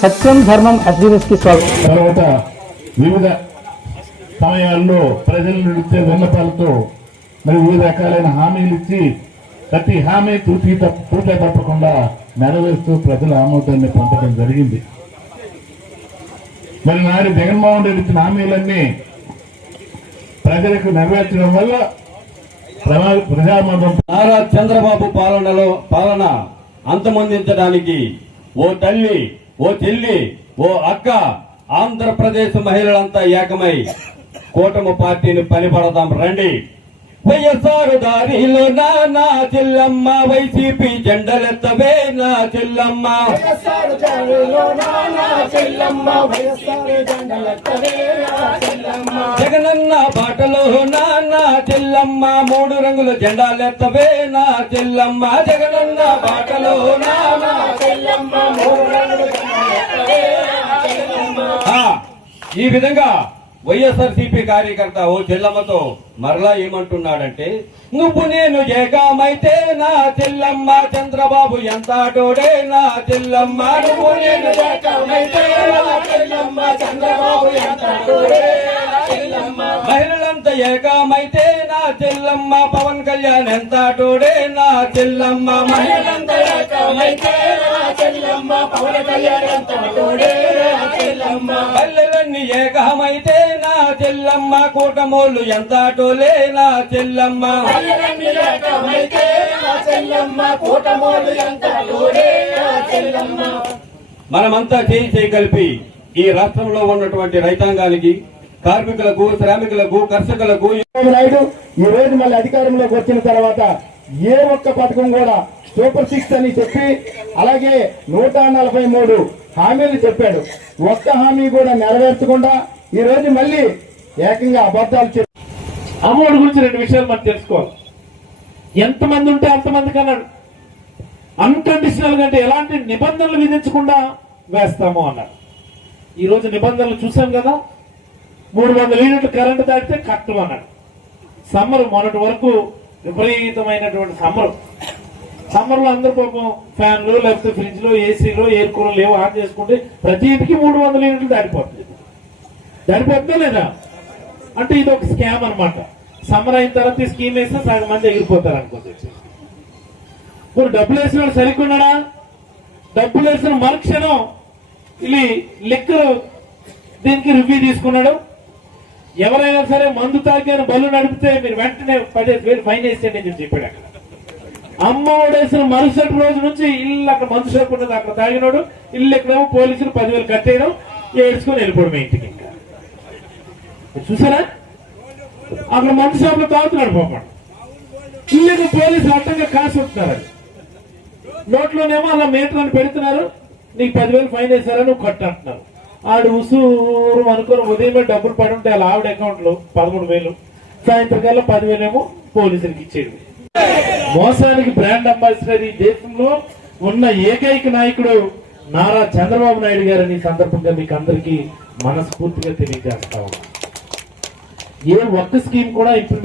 సత్యం ధర్మం ఎస్బీఎస్కి స్వాగతం. తర్వాత వివిధ సమయాల్లో ప్రజలను ఇచ్చే విన్నపాలతో మరి వివిధ రకాలైన హామీలు ఇచ్చి ప్రతి హామీ తూచి తప్ప తూచ తప్పకుండా నెరవేరుస్తూ ప్రజల ఆమోదాన్ని పొందడం జరిగింది. మరి నాడు జగన్మోహన్ రెడ్డి ఇచ్చిన హామీలన్నీ ప్రజలకు నెరవేర్చడం వల్ల ప్రజా- ప్రజామోదం నారా చంద్రబాబు పాలనలో పాలన అంతమొందించడానికి ఓ తల్లి ఓ చెల్లి ఓ అక్క ఆంధ్రప్రదేశ్ మహిళలంతా ఏకమై కూటమి పార్టీని పనిపడదాం రండి. వైఎస్ఆర్ దారిలో నా నా చెల్లమ్మ వైసీపీ జెండలెత్తవే నా చెల్లమ్మ. జగనన్న బాటలో నా నా చెల్లమ్మ మూడు రంగుల జెండాలెత్తవే నా చెల్లమ్మ. జగనన్న బాటలో నా నా చెల్లమ్మ మూడు రంగుల ఈ విధంగా వైఎస్ఆర్ సిపి కార్యకర్త ఓ చెల్లమ్మతో మరలా ఏమంటున్నాడంటే నువ్వు నేను ఏకామైతే నా చెల్లమ్మ చంద్రబాబు ఎంత ఆటోడే నా చెల్లమ్మ? నువ్వు నేను ఏకమైతే నా చెల్లమ్మ చంద్రబాబు ఎంత తోడే నా మహిళలంతా ఏకమైతే నా చెల్లమ్మ? పవన్ కళ్యాణ్ ఎంత అటోడే నా చెల్లమ్మ? మహిళలంతా ఏకమైతే చెల్లమ్మ పవన్ కళ్యాణ్ ఎంత తోడే నా చెల్లమ్మ పల్లెలన్నీ ఏకమైతే నా చెల్లమ్మ కూటమోళ్ళు ఎంత ఆటోలే నా చెల్లమ్మ. మహిళన్ని ఏకమైతే నా చెల్లమ్మ కూటమోలు ఎంత తోడే నా చెల్లమ్మ. మనమంతా చేయి చేయి కలిపి ఈ రాష్ట్రంలో ఉన్నటువంటి రైతాంగానికి కార్మికులకు శ్రామికులకు కర్షకులకు చంద్రబాబు నాయుడు ఈ రోజు మళ్ళీ అధికారంలోకి వచ్చిన తర్వాత ఏ ఒక్క పథకం కూడా సూపర్ సిక్స్ అని చెప్పి అలాగే నూట నలభై మూడు హామీలు చెప్పాడు. ఒక్క హామీ కూడా నెరవేర్చకుండా ఈ రోజు మళ్ళీ ఏకంగా అబద్ధాలు చెప్పి అమ్మఒడి గురించి రెండు విషయాలు మనం తెలుసుకోవాలి. ఎంతమంది ఉంటే అంతమందికి అన్నాడు. అన్కండిషనల్గా అంటే ఎలాంటి నిబంధనలు విధించకుండా వేస్తాము అన్నాడు. ఈ రోజు నిబంధనలు చూసాం కదా. మూడు వందల యూనిట్లు కరెంటు దాటితే కట్టం అన్నాడు సమ్మర్ మొన్నటి వరకు విపరీతమైనటువంటి సమ్మర్. సమ్మర్లో అందరు పాపం ఫ్యాన్లు లేకపోతే ఫ్రిడ్జ్లు ఏసీలు ఏసీలో ఎయిర్ కూలర్లు ఏవో ఆన్ చేసుకుంటే ప్రతి ఇంటికి మూడు వందల యూనిట్లు దారిపోతుంది దాటిపోతుందా లేదా? అంటే ఇది ఒక స్కామ్ అన్నమాట. సమ్మర్ అయిన తర్వాత ఈ స్కీమ్ వేస్తే సగం మంది ఎగిరిపోతారు అనుకోవచ్చు ఇప్పుడు డబ్బులు వేసిన వాడు సరికొన్నాడా డబ్బులు వేసిన మరుక్షణం ఇది లిక్కర్ దీనికి రివ్యూ తీసుకున్నాడు. ఎవరైనా సరే మందు తాగిన బళ్ళు నడిపితే మీరు వెంటనే పదిహేను వేలు ఫైన్ వేసేయండి అని చెప్పాడు అక్కడ. అమ్మ ఓడేసిన మరుసటి రోజు నుంచి ఇల్లు అక్కడ మందు షాప్ అక్కడ తాగినాడు. ఇల్లు ఎక్కడేమో పోలీసులు పదివేలు కట్టేయడం ఏడ్చుకొని వెళ్ళిపోవడం మీ ఇంటికి ఇంకా చూసారా? అక్కడ మందు షాప్లో తాగుతున్నాడు పాపం. ఇల్లు పోలీసులు అడ్డంగా కాసుకుంటున్నారు అది. నోట్లోనేమో అలా మీటర్ అని పెడుతున్నారు. నీకు పదివేలు ఫైన్ వేసారా నువ్వు కట్టంటున్నారు ఆడు ఉసూరు అనుకుని ఉదయమే డబ్బులు పడి ఉంటే అలా ఆవిడ అకౌంట్లో పదమూడు వేలు సాయంత్రం కల్లా పదివేలేమో పోలీసులకి ఇచ్చేది మోసానికి బ్రాండ్ అంబాసిడర్ ఈ దేశంలో ఉన్న ఏకైక నాయకుడు నారా చంద్రబాబు నాయుడు గారని సందర్భంగా మీకు అందరికీ మనస్ఫూర్తిగా తెలియజేస్తా ఉన్నా. ఏ ఒక్క స్కీమ్ కూడా ఇప్పుడు